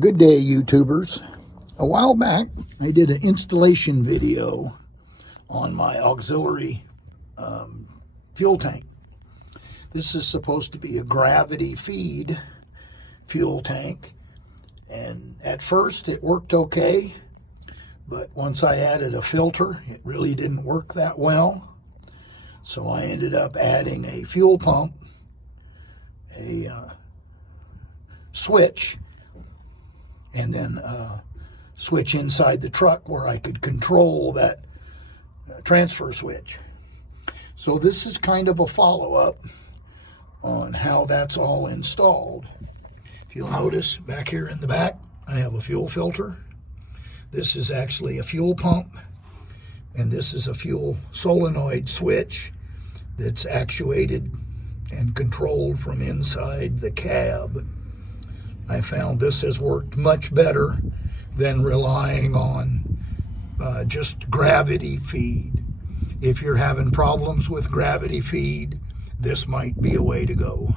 Good day, YouTubers. A while back, I did an installation video on my auxiliary fuel tank. This is supposed to be a gravity feed fuel tank, and at first it worked okay, but once I added a filter, it really didn't work that well. So I ended up adding a fuel pump, a switch, and then a switch inside the truck where I could control that transfer switch. So this is kind of a follow-up on how that's all installed. If you'll notice back here in the back, I have a fuel filter. This is actually a fuel pump, and this is a fuel solenoid switch that's actuated and controlled from inside the cab. I found this has worked much better than relying on just gravity feed. If you're having problems with gravity feed, this might be a way to go.